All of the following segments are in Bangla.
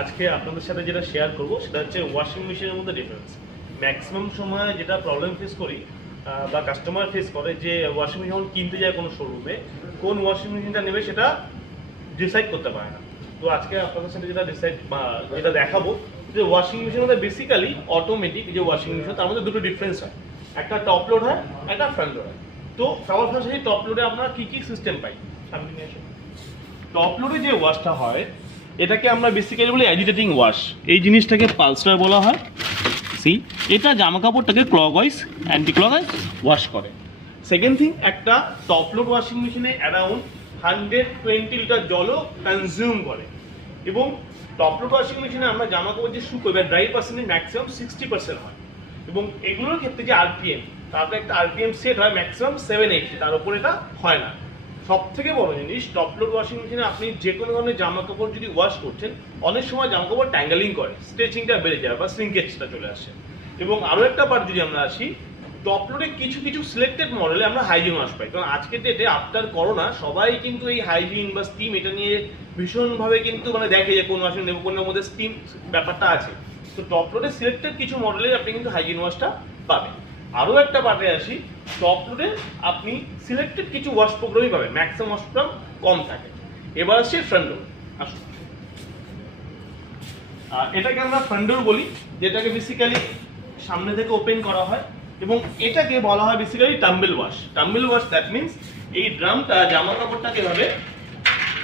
আজকে আপনাদের সাথে যেটা শেয়ার করব সেটা হচ্ছে ওয়াশিং মেশিনের মধ্যে ডিফারেন্স। ম্যাক্সিমাম সময় যেটা প্রবলেম ফেস করি বা কাস্টমার ফেস করে যে ওয়াশিং মেশিন যখন কিনতে যায় কোনো শোরুমে, কোন ওয়াশিং মেশিনটা নেবে সেটা ডিসাইড করতে পারে না। তো আজকে আপনাদের সাথে যেটা যেটা দেখাবো যে ওয়াশিং মেশিনের মধ্যে বেসিক্যালি অটোমেটিক যে ওয়াশিং মেশিন তার মধ্যে দুটো ডিফারেন্স হয়, একটা টপ লোড হয়, একটা ফ্রন্ট লোড হয়। তো সবার ফার্স্ট এই টপ লোডে আপনারা কি কি সিস্টেম পাই সামনে নিয়ে আসুন। টপ লোডে যে ওয়াশটা হয় এটাকে আমরা বেসিক্যালি বলি অ্যাজিটেটিং ওয়াশ। এই জিনিসটাকে পালস্টার বলা হয়। এটা জামা কাপড়টাকে ক্লকওয়াইজ অ্যান্টি ক্লকওয়াইজ ওয়াশ করে। সেকেন্ড থিং, একটা টপ লোড ওয়াশিং মেশিনে অ্যারাউন্ড 120 লিটার জলও কনজিউম করে। এবং টপ লোড ওয়াশিং মেশিনে আমরা জামা কাপড় যে শুকোই বা ড্রাই পার্সেন্টেজ ম্যাক্সিমাম 60% হয়। এবং এগুলোর ক্ষেত্রে যে আরপিএম, তারপরে একটা আরপিএম সেট হয় ম্যাক্সিমাম 780, তার উপরে এটা হয় না। সব থেকে বড় জিনিস, টপ লোড ওয়াশিং মেশিনে আপনি যে কোনো ধরনের জামা কাপড় যদি ওয়াশ করছেন, অনেক সময় জামা কাপড় ট্যাঙ্গেলিং করে, স্ট্রেচিংটা বেড়ে যায় বা শ্রিঙ্কেজটা চলে আসে। এবং আরও একটা পার্ট যদি আমরা আসি, টপ লোডে কিছু কিছু সিলেক্টেড মডেলে আমরা হাইজিন ওয়াশ পাই। কারণ আজকের ডেটে আফটার করোনা সবাই কিন্তু এই হাইজিন বা স্টিম এটা নিয়ে ভীষণভাবে কিন্তু দেখে যে কোন ওয়াশিং নেব, কোনের মধ্যে স্টিম ব্যাপারটা আছে। তো টপ লোডে সিলেক্টেড কিছু মডেলে আপনি কিন্তু হাইজিন ওয়াশটা পাবেন। আরও একটা পার্টে আসি, টপ লোডে আপনি সিলেক্টেড কিছু ওয়াশ প্রোগ্রামই পাবেন, ম্যাক্সিমাম ওয়াশ প্রোগ্রাম কম থাকে। এবার আসছে ফ্রন্ট লোড। আসুন, এটাকে আমরা ফ্রন্ট ডোর বলি, যেটাকে বেসিক্যালি সামনে থেকে ওপেন করা হয়। এবং এটাকে বলা হয় basically tumble wash. Tumble wash that means এই ড্রামটা জামা কাপড়টাকে এভাবে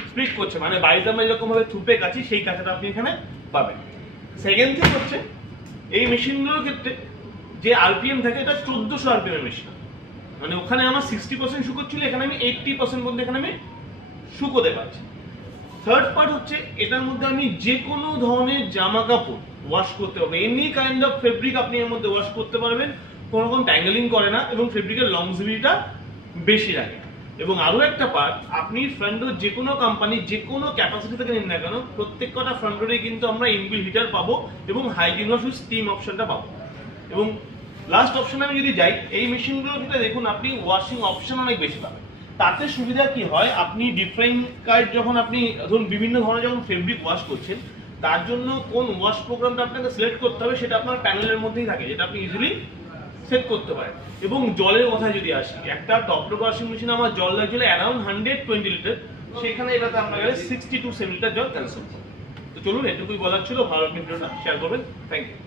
স্প্লিট করছে, মানে বাড়িতে আমরা যেরকম ভাবে থুপে কাছি সেই কাঁচাটা আপনি এখানে পাবেন। সেকেন্ড থিং হচ্ছে, এই মেশিনগুলোর ক্ষেত্রে যে আরপিএম থাকে এটা 1400 আরপিএম মেশিন, মানে ওখানে আমার 60% শুকোচ্ছিল, এখানে আমি 80% পর্যন্ত এখানে আমি শুকোতে পারছি। থার্ড পার্ট হচ্ছে, এটার মধ্যে আমি যে কোনো ধরনের জামা কাপড় ওয়াশ করতে পারবেন, এনি কাইন্ড অফ ফেব্রিক আপনি এর মধ্যে ওয়াশ করতে পারবেন, কোনো রকম ট্যাঙ্গেলিং করে না এবং ফেব্রিকের লংজিভিটিটা বেশি রাখে। এবং আরও একটা পার্ট, আপনি ফ্রন্ট ডোর যে কোনো কোম্পানি যে কোনো ক্যাপাসিটি থেকে নিন না কেন, প্রত্যেক কটা ফ্রন্ট ডোরে কিন্তু আমরা ইনবিল্ট হিটার পাবো এবং হাইজিন ওয়াশ স্টিম অপশনটা পাবো। এবং লাস্ট অপশনে আমি যদি যাই, এই মেশিনগুলোর ক্ষেত্রে দেখুন আপনি ওয়াশিং অপশন অনেক বেশি পাবেন। তাতে সুবিধা কি হয়, আপনি ডিফারেন্ট কাইন্ড যখন আপনি ধরুন বিভিন্ন ধরনের যখন ফেব্রিক ওয়াশ করছেন, তার জন্য কোন ওয়াশ প্রোগ্রামটা আপনাকে সিলেক্ট করতে হবে সেটা আপনার প্যানেলের মধ্যেই থাকে, যেটা আপনি ইজিলি সেট করতে পারেন। এবং জলের কথায় যদি আসি, একটা টপ লোড ওয়াশিং মেশিনে আমার জল লাগছিল অ্যারাউন্ড 120 লিটার, সেখানে এটাতে আপনার কাছে 60 to 70 লিটার জল কনজিউম করে। তো চলুন, এটুকুই বলার ছিল। ভালো ভিডিওটা শেয়ার করবেন। Thank you.